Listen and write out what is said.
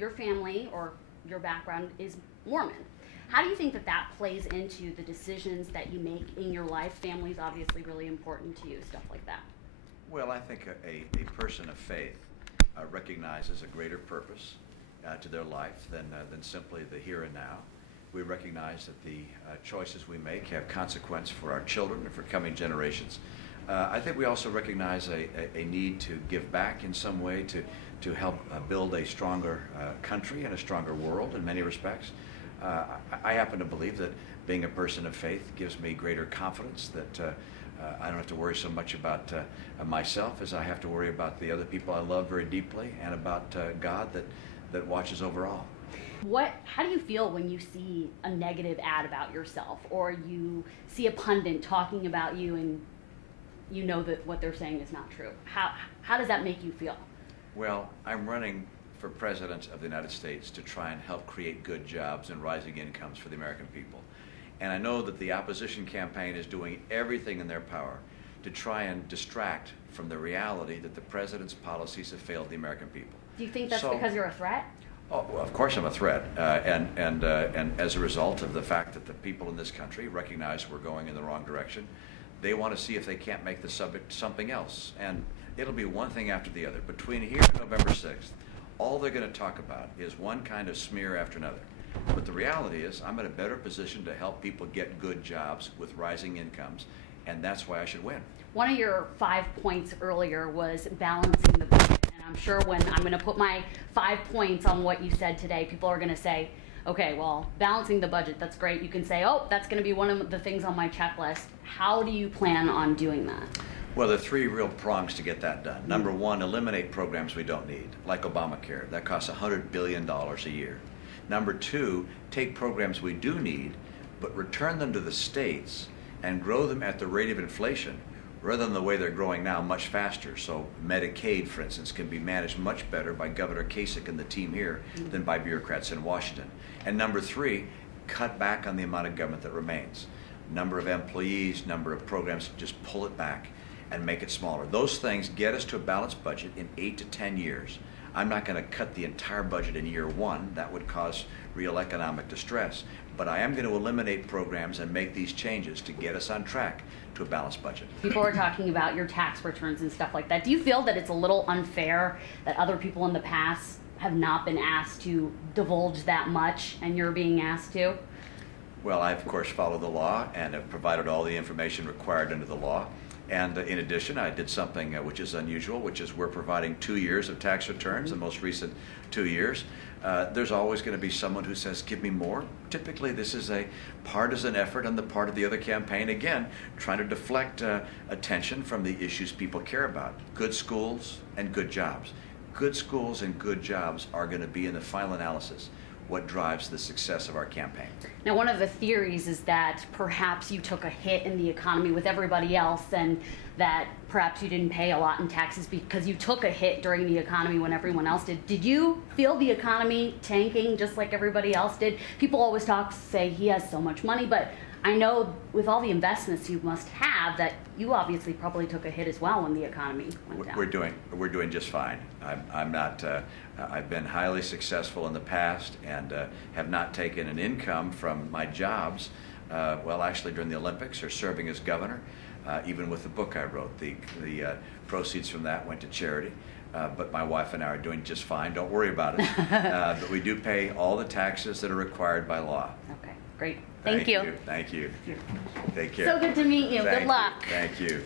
your family or your background is Mormon. How do you think that that plays into the decisions that you make in your life? Family's obviously really important to you, stuff like that. Well, I think a person of faith recognizes a greater purpose to their life than simply the here and now. We recognize that the choices we make have consequence for our children and for coming generations. I think we also recognize a need to give back in some way to help build a stronger country and a stronger world in many respects. I happen to believe that being a person of faith gives me greater confidence that I don't have to worry so much about myself as I have to worry about the other people I love very deeply and about God that watches over all. How do you feel when you see a negative ad about yourself, or you see a pundit talking about you and you know that what they're saying is not true? How does that make you feel? Well, I'm running for President of the United States to try and help create good jobs and rising incomes for the American people. And I know that the opposition campaign is doing everything in their power to try and distract from the reality that the President's policies have failed the American people. Do you think that's because you're a threat? Oh, well, of course I'm a threat, and as a result of the fact that the people in this country recognize we're going in the wrong direction, they want to see if they can't make the subject something else. And it'll be one thing after the other. Between here and November 6th, all they're going to talk about is one kind of smear after another. But the reality is I'm in a better position to help people get good jobs with rising incomes, and that's why I should win. One of your 5 points earlier was balancing the budget. And I'm sure when I'm going to put my 5 points on what you said today, people are going to say, okay, well, balancing the budget, that's great. You can say, oh, that's going to be one of the things on my checklist. How do you plan on doing that? Well, there are three real prongs to get that done. Number one, eliminate programs we don't need, like Obamacare. That costs $100 billion a year. Number two, take programs we do need, but return them to the states and grow them at the rate of inflation, rather than the way they're growing now, much faster. So Medicaid, for instance, can be managed much better by Governor Kasich and the team here than by bureaucrats in Washington. And number three, cut back on the amount of government that remains. Number of employees, number of programs, just pull it back and make it smaller. Those things get us to a balanced budget in 8 to 10 years. I'm not going to cut the entire budget in year one. That would cause real economic distress. But I am going to eliminate programs and make these changes to get us on track to a balanced budget. People are talking about your tax returns and stuff like that. Do you feel that it's a little unfair that other people in the past have not been asked to divulge that much and you're being asked to? Well, I, of course, follow the law and have provided all the information required under the law. And in addition, I did something which is unusual, which is we're providing 2 years of tax returns, the most recent 2 years. There's always going to be someone who says, give me more. Typically, this is a partisan effort on the part of the other campaign, again, trying to deflect attention from the issues people care about. Good schools and good jobs. Good schools and good jobs are going to be, in the final analysis, what drives the success of our campaign. Now, one of the theories is that perhaps you took a hit in the economy with everybody else, and that perhaps you didn't pay a lot in taxes because you took a hit during the economy when everyone else did. Did you feel the economy tanking just like everybody else did? People always say he has so much money, but I know with all the investments you must have that you obviously probably took a hit as well when the economy went down. We're doing just fine. I'm not. I've been highly successful in the past and have not taken an income from my jobs. Well, actually, during the Olympics or serving as governor, even with the book I wrote, the proceeds from that went to charity. But my wife and I are doing just fine. Don't worry about it. But we do pay all the taxes that are required by law. Okay, great. Thank you. Thank you. Take care. So good to meet you. Good luck. Thank you.